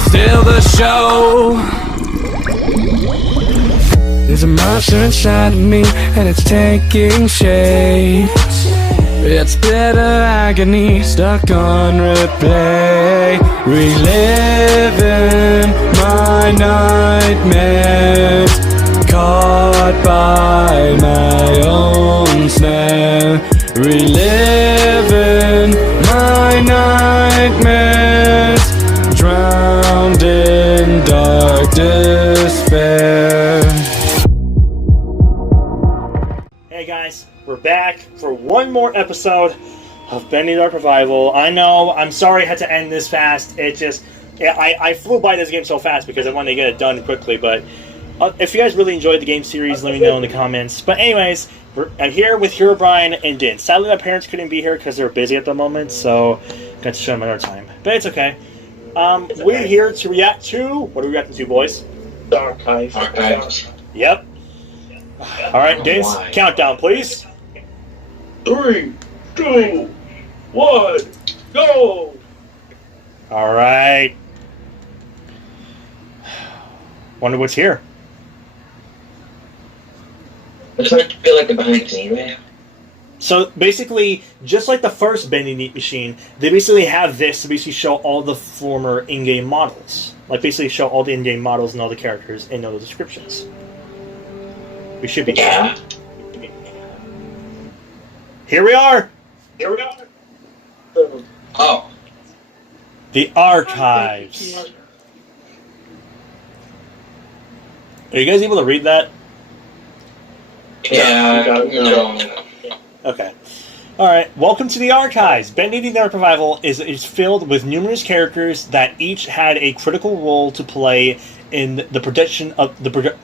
steal the show. There's a monster inside of me, and it's taking shape. It's bitter agony, stuck on replay. Reliving my nightmares, caught by my own snare. Reliving my nightmares, drowned in dark despair. Hey guys, we're back for one more episode of Bendy Dark Revival. I know, I'm sorry I had to end this fast. It just, I flew by this game so fast because I wanted to get it done quickly, but if you guys really enjoyed the game series, let me know in the comments. But anyways, I'm here with Herobrine and Din. Sadly, my parents couldn't be here because they're busy at the moment, so got to show them another time. But it's okay. We're here to react to... What are we reacting to, boys? The Archives. Yep. Alright, Din's countdown, please. 3, 2, 1, go! Alright. Wonder what's here. It's like to feel like the behind the scenes, man. So basically, just like the first Bendy Neat Machine, they basically have this to basically show all the former in-game models. Like basically show all the in-game models and all the characters and all the descriptions. We should be Yeah. Here we are! Here we are. Oh. The Archives. Are you guys able to read that? Yeah, no. Okay. Alright, welcome to the Archives. Bendy the Dark Revival is filled with numerous characters that each had a critical role to play in the progression of the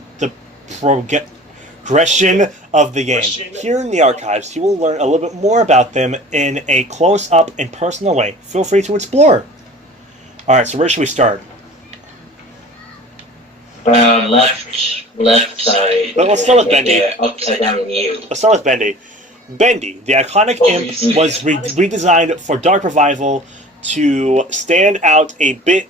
progression of the game. Here in the Archives, you will learn a little bit more about them in a close-up and personal way. Feel free to explore. Alright, so where should we start? Left side. Well, let's start with Bendy. Yeah, upside down view. Let's start with Bendy. Bendy, the iconic imp, was redesigned for Dark Revival to stand out a bit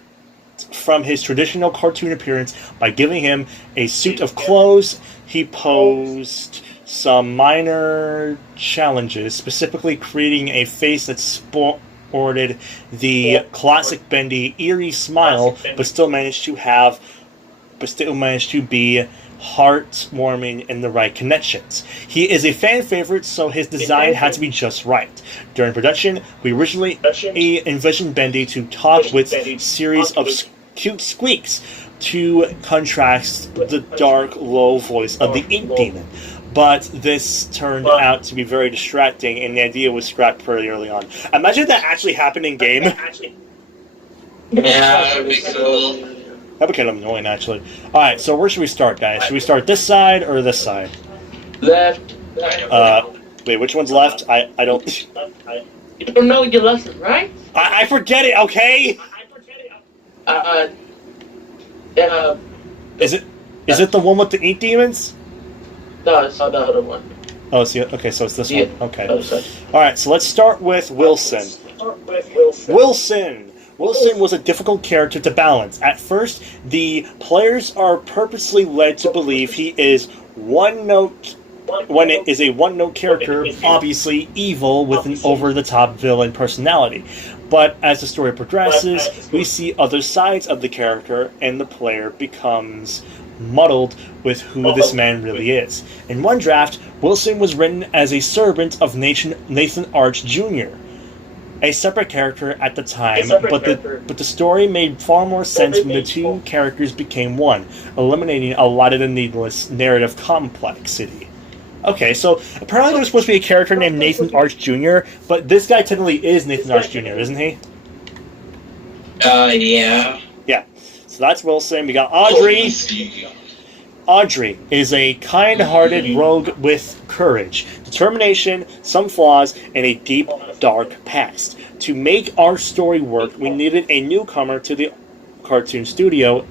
from his traditional cartoon appearance by giving him a suit of clothes. He posed some minor challenges, specifically creating a face that sported the classic Bendy eerie smile, but still managed to be heartwarming and the right connections. He is a fan favorite, so his design had to be just right. During production, we originally envisioned Bendy to talk with a series of cute squeaks to contrast the dark, low voice of the Ink Demon. But this turned out to be very distracting, and the idea was scrapped pretty early on. Imagine that actually happened in game. Yeah, that would be cool. That'd be kind of annoying, actually. Alright, so where should we start, guys? Should we start this side or this side? Left. Wait, which one's left? I don't... You don't know your lesson, right? I forget it, okay? Is it the one with the Ink Demons? No, it's not the other one. Oh, so okay, so it's this Yeah. one. Okay. Alright, so let's start with Wilson. Wilson was a difficult character to balance. At first, the players are purposely led to believe he is a one-note character, obviously evil with an over-the-top villain personality. But as the story progresses, we see other sides of the character, and the player becomes muddled with who this man really is. In one draft, Wilson was written as a servant of Nathan Arch Jr., a separate character at the time, but the story made far more sense when the two characters became one, eliminating a lot of the needless narrative complexity. Okay, so apparently there's supposed to be a character named Nathan Arch Jr., but this guy technically is Nathan Arch Jr., isn't he? Yeah. Yeah. So that's Wilson. We got Audrey. Audrey is a kind-hearted rogue with courage, determination, some flaws, and a deep, dark past. To make our story work, we needed a newcomer to the cartoon studio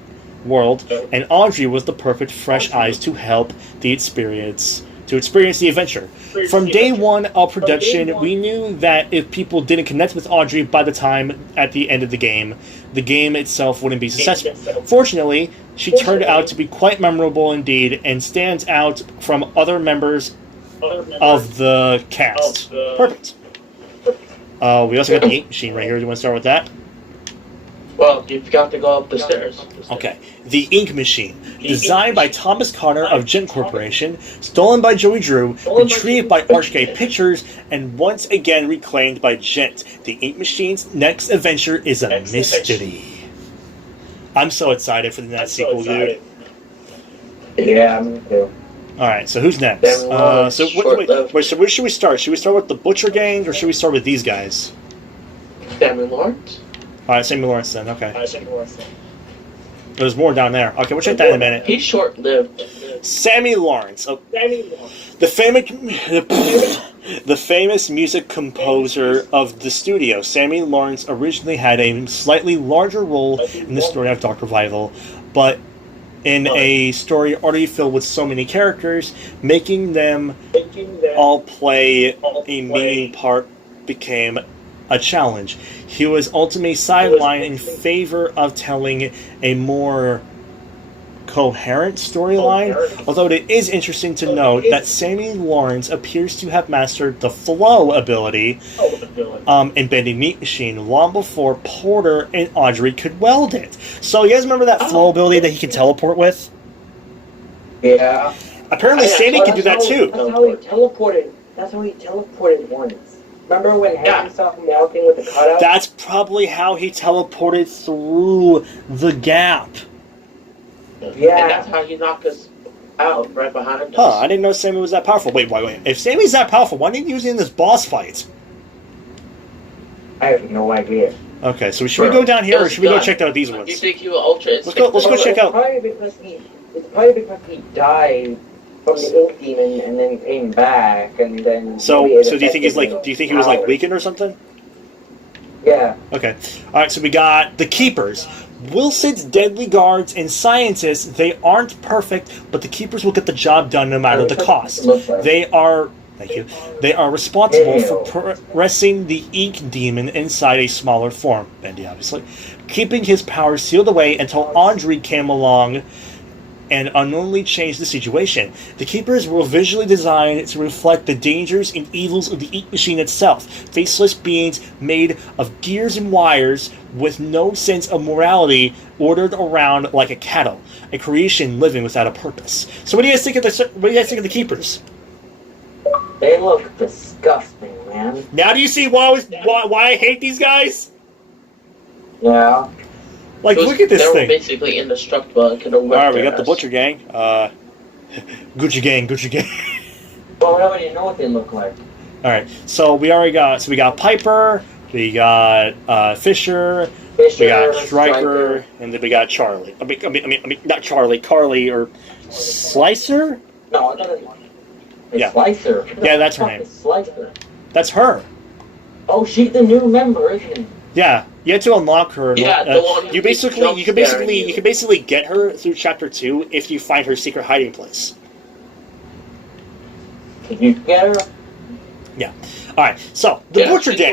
world, and Audrey was the perfect fresh eyes to help the experience to experience the adventure. From day one of production, we knew that if people didn't connect with Audrey by the time at the end of the game itself wouldn't be successful. Fortunately, she turned out to be quite memorable indeed and stands out from other members of the cast. Perfect. We also got the ink machine right here. Do you want to start with that? Well, you forgot to go up the stairs. Okay. The ink machine. Designed by Thomas Connor of Gent Corporation, stolen by Joey Drew, retrieved by Archgate Pictures, and once again reclaimed by Gent. The ink machine's next adventure is a mystery. I'm so excited for the next sequel, dude. Yeah, me too. Alright, so who's next? So where should we start? Should we start with the Butcher Gang, or should we start with these guys? Samuel Lawrence? Alright, Samuel Lawrence then, okay. There's more down there. Okay, we'll check that in a minute. He's short-lived. Sammy Lawrence. The famous music composer of the studio. Sammy Lawrence originally had a slightly larger role in the story of Dark Revival, but in a story already filled with so many characters, making them all play a meaning part became a challenge. He was ultimately sidelined in favor of telling a more coherent storyline, although it is interesting to note that Sammy Lawrence appears to have mastered the flow ability in Bendy Meat Machine long before Porter and Audrey could weld it. So you guys remember that flow ability that he can teleport with? Yeah. Apparently Sammy can do that too. That's how he teleported. That's how he teleported once. Remember when Henry saw him walking with the cutout? That's probably how he teleported through the gap. Yeah. And that's how he knocked us out right behind us. Huh, I didn't know Sammy was that powerful. Wait. If Sammy's that powerful, why didn't he use it in this boss fight? I have no idea. Okay, so should we go down here or should we go check out these ones? You think he will ultra? Let's go check out. It's probably because he died from the ink demon and then came back and then. So do you think he's like? Do you think he was like weakened or something? Yeah. Okay. All right. So we got the Keepers. Wilson's deadly guards and scientists, they aren't perfect, but the Keepers will get the job done no matter the cost. They are responsible for pressing the ink demon inside a smaller form, Bendy obviously, keeping his power sealed away until Audrey came along and unknowingly changed the situation. The Keepers were visually designed to reflect the dangers and evils of the ink machine itself. Faceless beings made of gears and wires with no sense of morality, ordered around like a cattle. A creation living without a purpose. So what do you guys think of the Keepers? They look disgusting, man. Now do you see why I hate these guys? Yeah. Like, look at this they thing. Were basically indestructible and could have whipped Alright, we their got the ass. Butcher Gang. Gucci Gang. Well, we already know what they look like. Alright, so we got Piper, we got Fisher, we got Stryker, and then we got Charlie. I mean, not Charlie, Carly, or Slicer? No, I thought it's Yeah. Slicer. Yeah, that's her name. Slicer. That's her. Oh, she's the new member, isn't she? Yeah, you had to unlock her. Yeah, the one who you can basically get her through chapter 2 if you find her secret hiding place. Did you get her? Yeah. All right. So the Butcher Gang,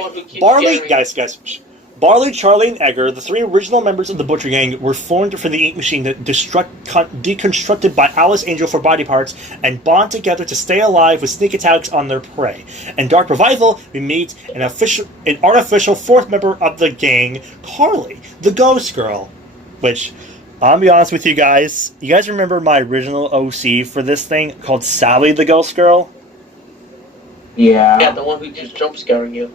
Barley, Charlie, and Edgar, the three original members of the Butcher Gang, were formed for the ink machine deconstructed by Alice Angel for body parts and bond together to stay alive with sneak attacks on their prey. In Dark Revival, we meet an artificial fourth member of the gang, Carly, the Ghost Girl. Which, I'll be honest with you guys. You guys remember my original OC for this thing called Sally, the Ghost Girl? Yeah. Yeah, the one who just jump scaring you.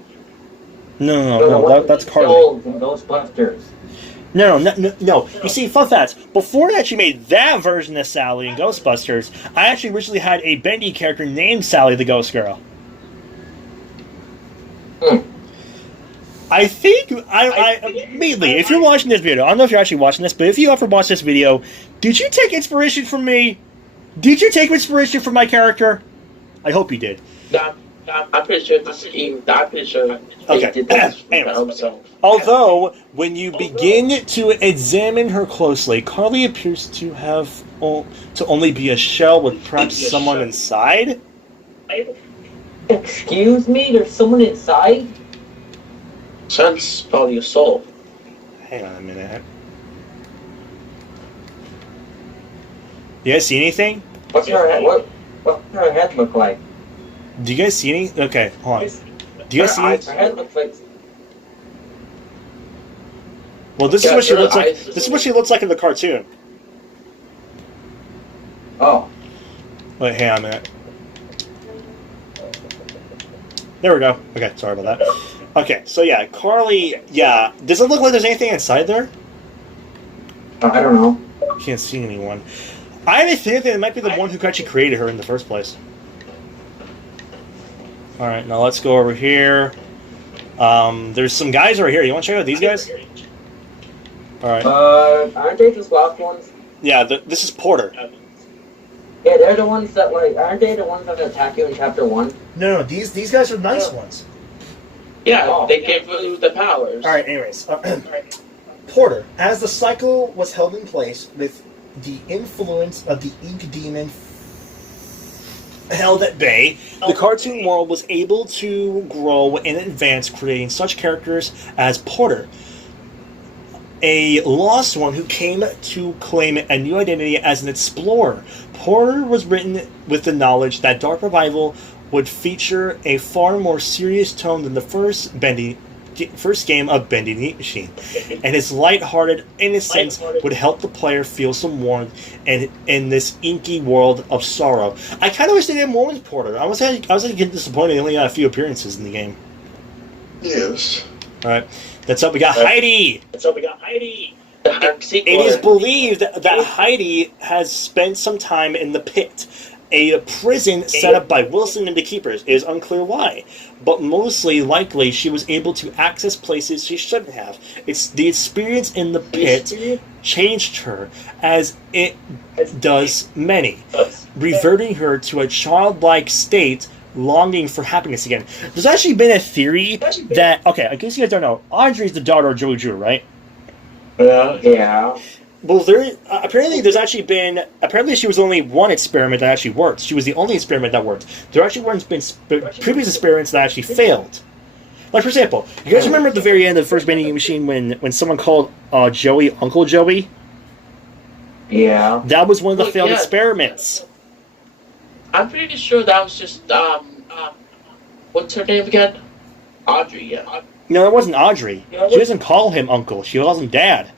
No, that's Carly. In Ghostbusters. No. You see, fun fact, before I actually made that version of Sally in Ghostbusters, I actually originally had a Bendy character named Sally the Ghost Girl. I think, immediately, if you're watching this video, I don't know if you're actually watching this, but if you ever watched this video, did you take inspiration from me? Did you take inspiration from my character? I hope you did. I'm pretty sure this scheme. I'm pretty sure Okay. they did this Anyways. themselves. Although, when you begin to examine her closely, Carly appears to have to only be a shell with perhaps someone inside. Excuse me? There's someone inside? Sounds probably your soul. Hang on a minute. You guys see anything? What's her head? What's her head look like? Do you guys see any? Okay, hold on. Do you guys see? Her head looks like. Well, this is Yeah, what she her looks like. eyes- This is what she looks like in the cartoon. Oh. Wait, hang on a minute. There we go. Okay, sorry about that. Okay, so yeah, Carly. Yeah, does it look like there's anything inside there? I don't know. Can't see anyone. I have a feeling that it might be the one who actually created her in the first place. All right, now let's go over here. There's some guys over here. You want to check out these guys? All right. Aren't they just lost ones? Yeah, this is Porter. Yeah, they're the ones that like. Aren't they the ones that attack you in chapter 1? No, these guys are nice ones. Yeah, Oh. they give you the powers. All right. Anyways, Porter, as the cycle was held in place with the influence of the ink demon Held at bay, the cartoon world was able to grow and advance, creating such characters as Porter, a lost one who came to claim a new identity as an explorer. Porter was written with the knowledge that Dark Revival would feature a far more serious tone than the first game of Bendy Neat Machine, and his light-hearted innocence would help the player feel some warmth in this inky world of sorrow. I kind of wish they did more with Porter. I was getting disappointed. He only had a few appearances in the game. Yes. All right, that's up. We got Heidi. It is believed that Heidi has spent some time in the pit, a prison set up by Wilson and the Keepers. It is unclear why, but mostly likely she was able to access places she shouldn't have. It's the experience in the pit changed her, as it does many, reverting her to a childlike state, longing for happiness again. There's actually been a theory that, okay, I guess you guys don't know, Audrey's the daughter of Joey Drew, right? Yeah. Well, apparently she was only one experiment that actually worked. She was the only experiment that worked. There actually weren't been previous experiments that actually failed. Like, for example, you guys remember at the very end of the first Bendy Machine when someone called Joey Uncle Joey? Yeah. That was one of the Well, failed yeah. experiments. I'm pretty sure that was just what's her name again? Audrey. Yeah. No, that wasn't Audrey. She doesn't call him Uncle. She calls him Dad.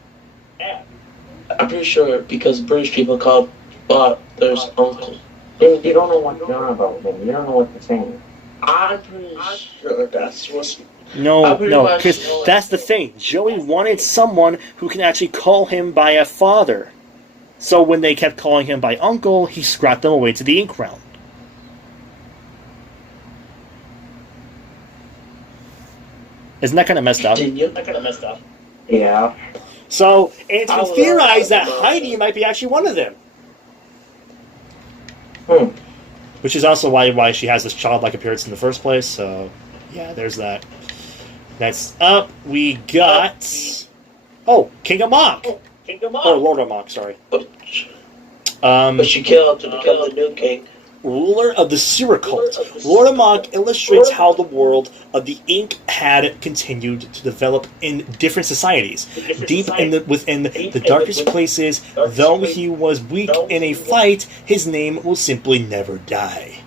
I'm pretty sure because British people call there's uncle. You don't know what you're on about, then. You don't know what you're saying. I'm pretty sure that's what's. No, pretty no, much because know that's the thing. Joey wanted someone who can actually call him by a father. So when they kept calling him by Uncle, he scrapped them away to the ink realm. Isn't that kind of messed up? Yeah. So, and it's been I'll- theorized that Heidi might be actually one of them. Which is also why she has this childlike appearance in the first place, so yeah, there's that. Next up, we got... Oh, King of Mock! Oh, Lord of Mock, sorry. But she killed the new king. Ruler of the Sewer Cult. Lord of Mock illustrates how the world of the ink had continued to develop in different societies. Deep within the darkest places, though he was weak in a fight, his name will simply never die.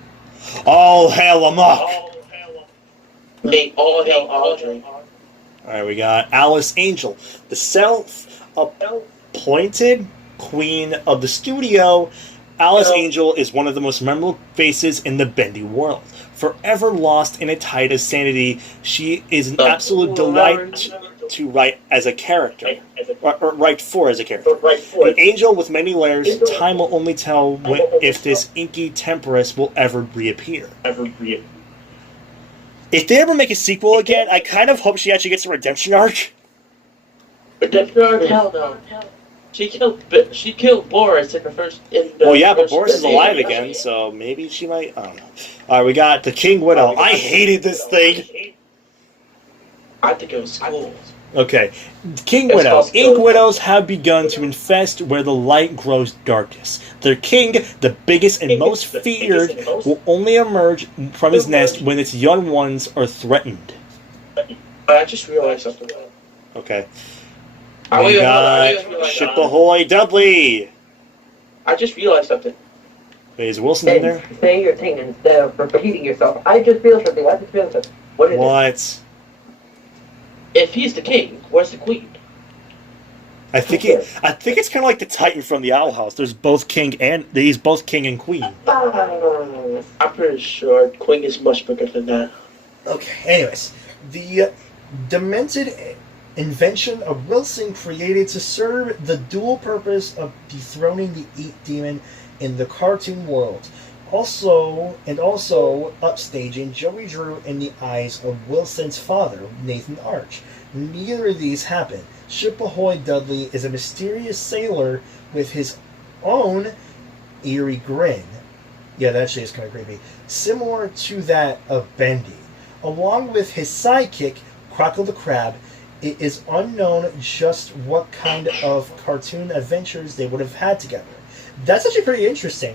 All hail Amok! May all hail Audrey. Alright, we got Alice Angel, the self-appointed queen of the studio. Alice Angel is one of the most memorable faces in the Bendy world. Forever lost in a tide of sanity, she is an absolute delight to write as a character. Or write for as a character. An angel with many layers, time will only tell if this inky temperance will ever reappear. If they ever make a sequel again, I kind of hope she actually gets a redemption arc. Redemption arc? Hell no. She killed Boris in the first. Well, yeah, but Boris is alive again, so maybe she might. I don't know. Alright, we got the King Widow. I hated this thing. I think it was cool. Okay. King It's Widow. called Ink Skill. widows have begun to infest where the light grows darkest. Their king, the biggest and most feared, will only emerge from his nest when its young ones are threatened. I just realized something. Okay. I We just got realized Ship Ahoy Dudley. I just realized something. Wait, is Wilson in there? Say your thing instead of repeating yourself. I just feel something. What is it? What? If he's the king, where's the queen? I think it's kind of like the Titan from the Owl House. He's both king and queen. I'm pretty sure queen is much bigger than that. Okay, anyways. The demented invention of Wilson created to serve the dual purpose of dethroning the Ink Demon in the cartoon world. Also upstaging Joey Drew in the eyes of Wilson's father, Nathan Arch. Neither of these happen. Ship Ahoy Dudley is a mysterious sailor with his own eerie grin. Yeah, that actually is kind of creepy. Similar to that of Bendy. Along with his sidekick, Crackle the Crab, it is unknown just what kind of cartoon adventures they would have had together. That's actually pretty interesting.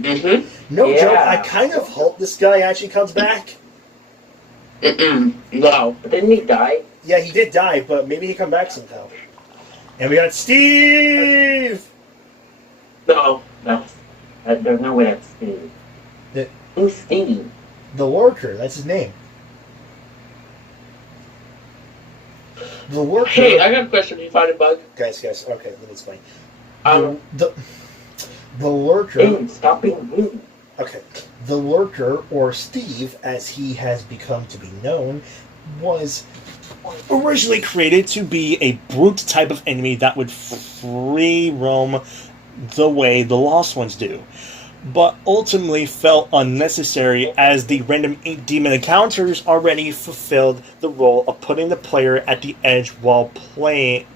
Mm-hmm. No Yeah. joke, I kind of hope this guy actually comes back. No. But didn't he die? Yeah, he did die, but maybe he come back somehow. And we got Steve! No. There's no way that's Steve. The- Who's Steve? The Lurker, that's his name. The Lurker... Hey, I got a question. You find a bug? Guys, okay, let me explain. Um, The Lurker... Hey, stop being rude. Okay. The Lurker, or Steve, as he has become to be known, was Originally created to be a brute type of enemy that would free roam the way the Lost Ones do, but ultimately felt unnecessary as the random Ink Demon encounters already fulfilled the role of putting the player at the edge while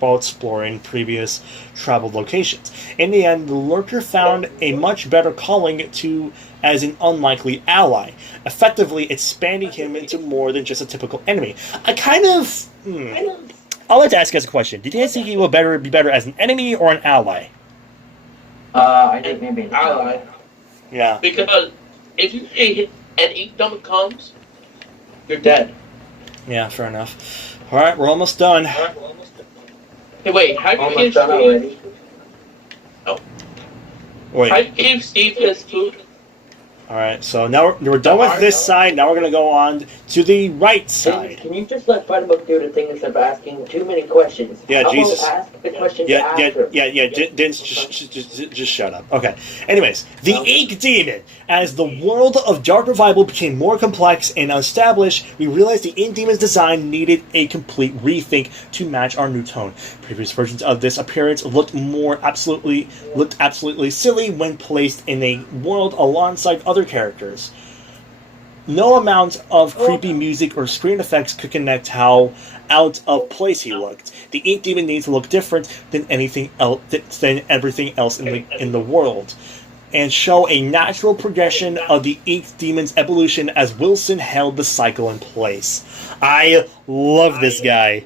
exploring previous traveled locations. In the end, the Lurker found a much better calling to as an unlikely ally, effectively expanding him into more than just a typical enemy. I'd like to ask you guys a question. Did you guys think he would be better as an enemy or an ally? I think maybe an ally. Yeah. Because if you hit an ink dump comes, you're dead. Yeah, fair enough. Alright, we're almost done. Hey, wait, how do you Almost give done already. How Wait. do you give Steve his food? Alright, so now we're done with this side. Now we're going to go on to the right side. Can you just let Fighterbook do the thing instead of asking too many questions? Yeah, How Jesus. about ask the question Yeah, after? just shut up. Okay. Anyways, the Ink Demon. As the world of Dark Revival became more complex and established, we realized the Ink Demon's design needed a complete rethink to match our new tone. Previous versions of this appearance looked absolutely silly when placed in a world alongside other characters. No amount of creepy music or screen effects could connect how out of place he looked. The Ink Demon needs to look different than everything else in the world, and show a natural progression of the Ink Demon's evolution as Wilson held the cycle in place. I love this guy.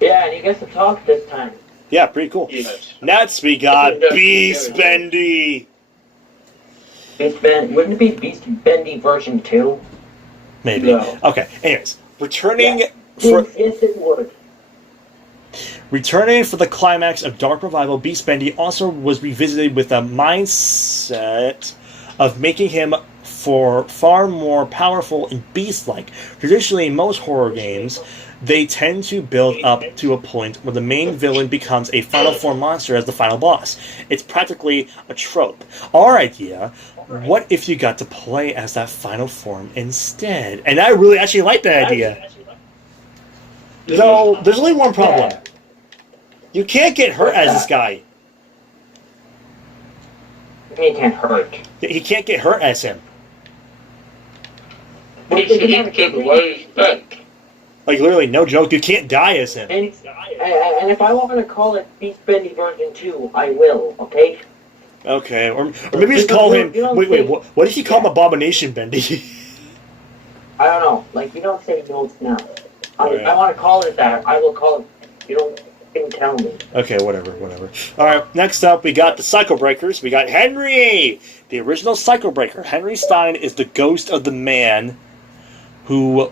Yeah, and you get to talk this time. Yeah, pretty cool. Yes. Next we got Beast Bendy. Wouldn't it be Beast Bendy version 2? Maybe. No. Okay. Anyways, returning Yes, it would. for the climax of Dark Revival, Beast Bendy also was revisited with a mindset of making him far more powerful and beast-like. Traditionally, in most horror games, they tend to build up to a point where the main villain becomes a final form monster as the final boss. It's practically a trope. Our idea, what if you got to play as that final form instead? And I really actually like that idea. Though, there's only one problem. You can't get hurt as this guy. He can't hurt. He can't get hurt as him. He can lose back. Like, literally, no joke, you can't die as him. And if I want to call it Beast Bendy version 2, I will, okay? Okay, or maybe just call him... You don't Wait, say- what if you call him Abomination Bendy? I don't know. Like, you don't say no, it's not. I want to call it that. I will call it. You don't even tell me. Okay, whatever. All right, next up, we got the Psycho Breakers. We got Henry, the original Psycho Breaker. Henry Stein is the ghost of the man who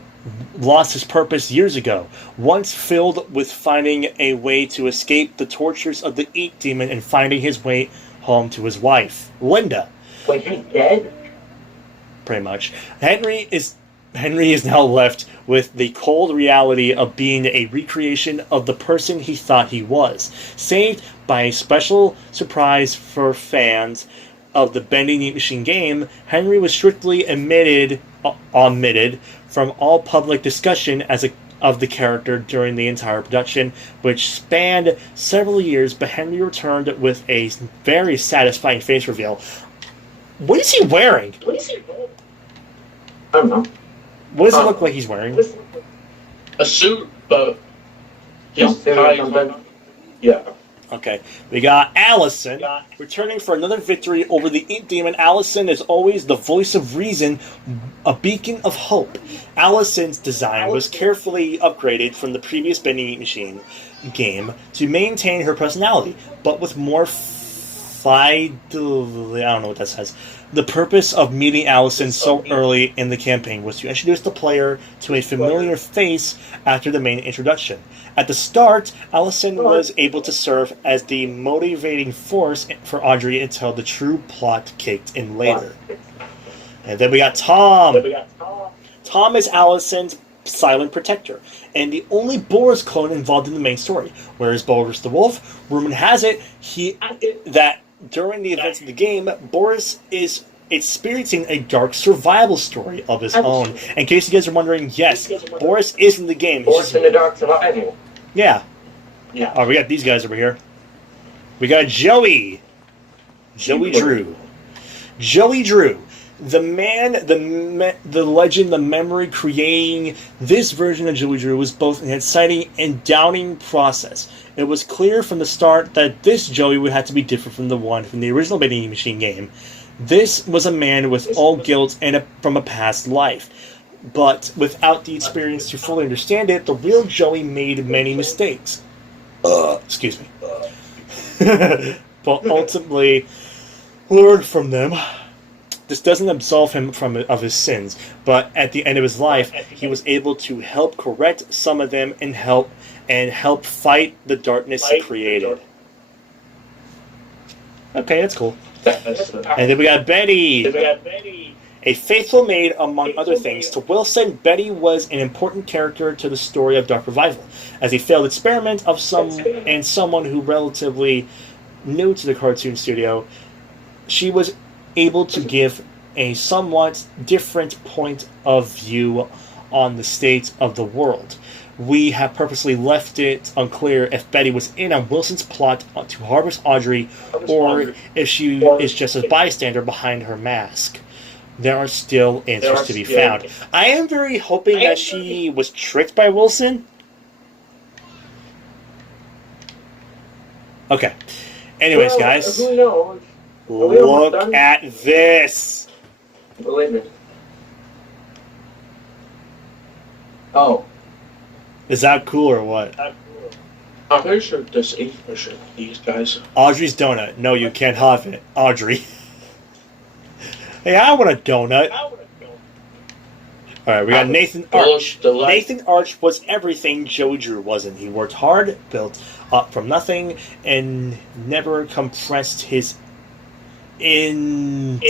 lost his purpose years ago, once filled with finding a way to escape the tortures of the Eat Demon and finding his way home to his wife, Linda. Wait, he's dead? Pretty much. Henry is now left with the cold reality of being a recreation of the person he thought he was. Saved by a special surprise for fans of the Bendy Neat Machine game, Henry was strictly omitted from all public discussion of the character during the entire production, which spanned several years, but Henry returned with a very satisfying face reveal. What is he wearing? I don't know. What does it look like he's wearing? A suit, but his Suit or something. Yeah. Okay, we got Allison returning for another victory over the Eat Demon. Allison is always the voice of reason, a beacon of hope. Allison's design was carefully upgraded from the previous Bendy Neat Machine game to maintain her personality, but with more I don't know what that says. The purpose of meeting Allison so early in the campaign was to introduce the player to a familiar face after the main introduction. At the start, Allison was able to serve as the motivating force for Audrey until the true plot kicked in later. And then we got Tom. Tom is Allison's silent protector, and the only Boris clone involved in the main story. Whereas Boris the Wolf, rumor has it that during the events of the game, Boris is experiencing a dark survival story of his own. In case you guys are wondering, yes, Boris is in the game. Boris in the dark survival. Yeah. Oh, we got these guys over here. We got Joey. Joey Drew. Joey Drew. The man, the legend, the memory creating this version of Joey Drew was both an exciting and downing process. It was clear from the start that this Joey would have to be different from the one from the original Bendy Machine game. This was a man with all guilt and from a past life. But without the experience to fully understand it, the real Joey made many mistakes. Excuse me. But ultimately learned from them. This doesn't absolve him of his sins, but at the end of his life, he was able to help correct some of them and help fight the darkness he created. Okay, that's cool. And then we got Betty. A faithful maid, among other things, to Wilson, Betty was an important character to the story of Dark Revival. As a failed experiment of someone who relatively new to the cartoon studio, she was able to give a somewhat different point of view on the state of the world. We have purposely left it unclear if Betty was in on Wilson's plot to harvest Audrey, or if she is just a bystander behind her mask. There are still answers to be found. I am very hoping that she was tricked by Wilson. Okay. Anyways, guys. Who knows? Look at this. Wait a minute. Oh. Is that cool or what? I'm pretty sure this is version these guys. Audrey's donut. No, you can't have it. Audrey. Hey, I want a donut. Alright, we got Nathan Arch. Nathan Arch was everything Joey Drew wasn't. He worked hard, built up from nothing, and never compressed his integrity.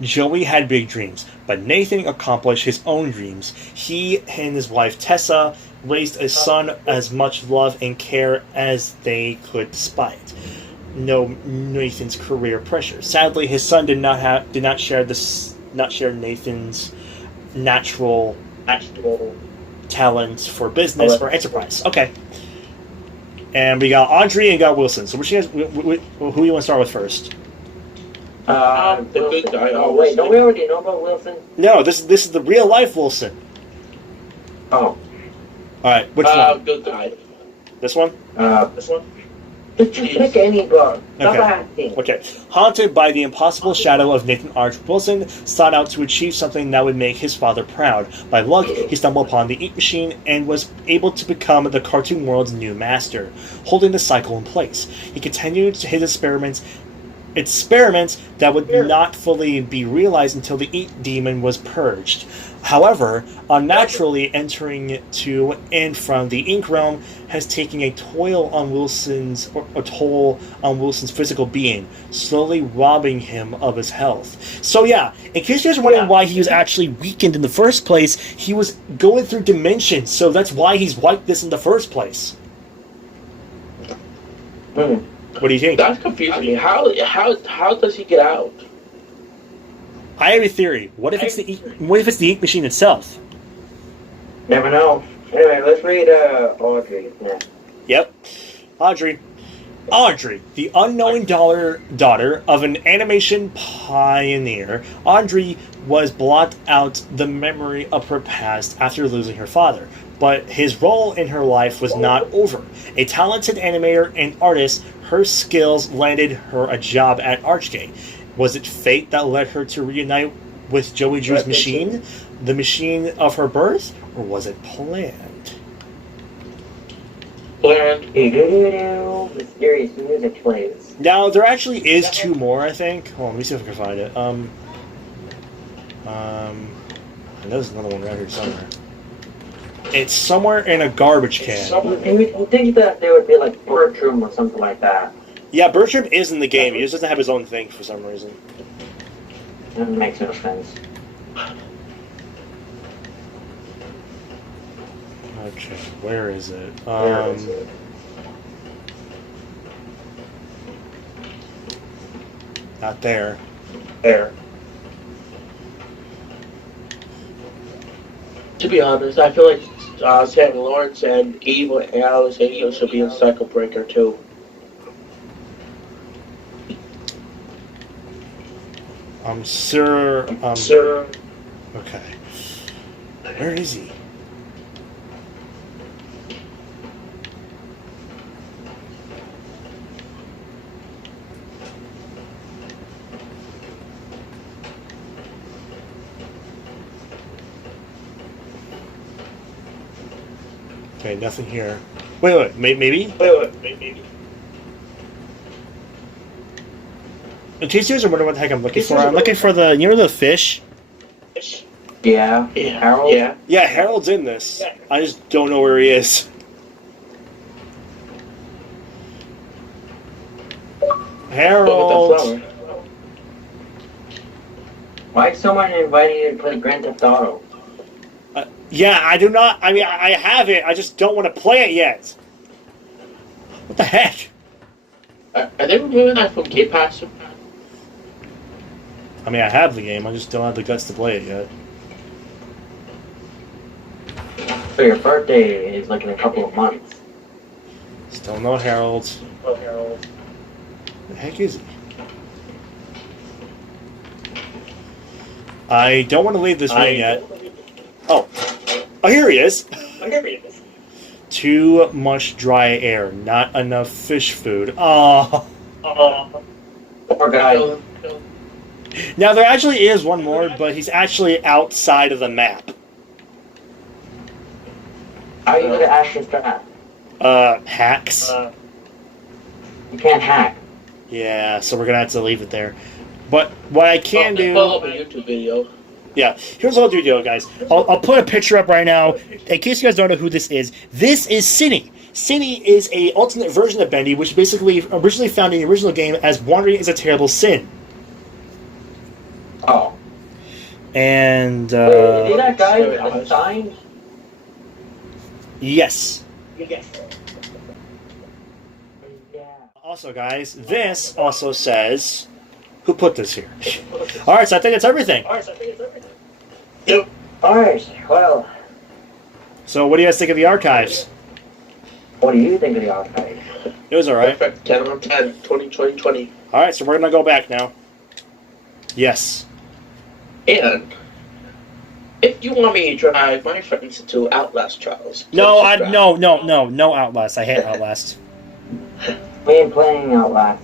Joey had big dreams, but Nathan accomplished his own dreams. He and his wife Tessa raised a son as much love and care as they could despite Nathan's career pressure. Sadly, his son did not share Nathan's natural talents for business or enterprise. Okay. And we got Audrey and got Wilson. So which you guys, who you want to start with first? The good guy. Oh wait, don't we already know about Wilson? No, this is the real life Wilson. Oh. All right, which one? Good guy. This one? This one. Just pick any book. Stop Okay. acting. Okay. Haunted by the impossible shadow of Nathan Arch, Wilson sought out to achieve something that would make his father proud. By luck, he stumbled upon the ink machine and was able to become the cartoon world's new master, holding the cycle in place. He continued his experiments that would not fully be realized until the ink demon was purged. However, unnaturally entering to and from the ink realm has taken a toll on Wilson's physical being, slowly robbing him of his health. So yeah, in case you guys are wondering why he was actually weakened in the first place, he was going through dimensions, so that's why he's like this in the first place. What do you think? That's confusing me. How does he get out? I have a theory. What if it's the ink machine itself? Never know. Anyway, let's read Audrey next. Yep. Audrey, the unknowing daughter of an animation pioneer, Audrey was blotted out the memory of her past after losing her father. But his role in her life was not over. A talented animator and artist, her skills landed her a job at Archgate. Was it fate that led her to reunite with Joey Drew's machine, the machine of her birth, or was it planned? Mysterious music plays. Now, there actually is two more, I think. Hold on, let me see if I can find it. I know there's another one right here somewhere. It's somewhere in a garbage can. You think that there would be like Bertram or something like that? Yeah, Bertram is in the game. He just doesn't have his own thing for some reason. That makes no sense. Okay, where is it? Not there. There. To be honest, I feel like Sammy Lawrence and Evil Alice Angel should be in Cycle Breaker too. Sir. Sir. Okay. Where is he? Okay, nothing here. Wait, maybe? In case you guys are wondering what the heck I'm looking for, I'm looking for the fish? Yeah. Harold? Yeah. Yeah, Harold's in this. I just don't know where he is. Harold! Why is someone inviting you to play Grand Theft Auto? Yeah, I do not. I mean, I have it. I just don't want to play it yet. What the heck? Are they removing that from Game Pass? I mean, I have the game. I just don't have the guts to play it yet. So your birthday is like in a couple of months. Still no Harold. Where the heck is he? I don't want to leave this room yet. Oh, here he is. Too much dry air, not enough fish food. Oh. Poor guy. Now there actually is one more, but he's actually outside of the map. How are you going to access that? Hacks. You can't hack. Yeah, so we're gonna have to leave it there. But what I can do... Pull up a YouTube video. Yeah, here's what I'll do, guys. I'll put a picture up right now. In case you guys don't know who this is Cinny. Cinny is a alternate version of Bendy, which basically originally found in the original game as wandering is a terrible sin. Oh. And, Is he that guy with the sign? Yes. Yeah. Also, guys, this also says... Who put this here? Alright, so I think that's everything. Yep. Alright, well, So what do you guys think of the archives? what do you think of the archive? It was alright. Perfect. 10 on 10. 20. Alright, so we're gonna go back now. Yes. And if you want me to drive my friends into Outlast trials. No Outlast. I hate Outlast. We ain't playing Outlast.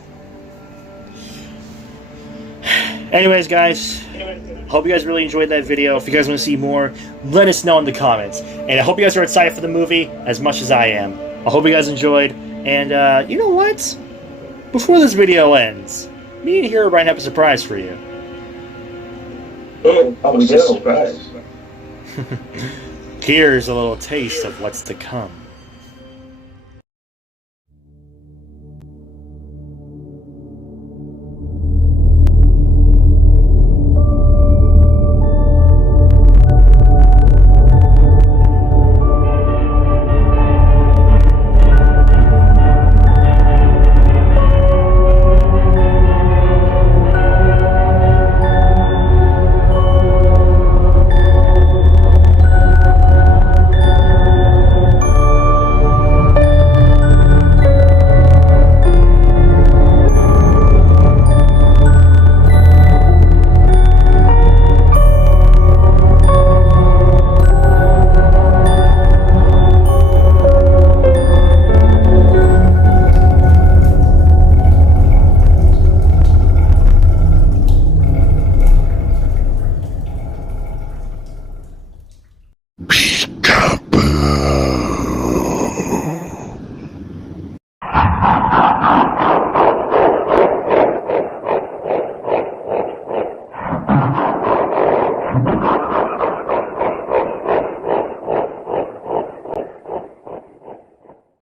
Anyways, guys, hope you guys really enjoyed that video. If you guys want to see more, let us know in the comments. And I hope you guys are excited for the movie as much as I am. I hope you guys enjoyed. And you know what? Before this video ends, me and Herobrine have a surprise for you. Oh, we do. Here's a little taste of what's to come.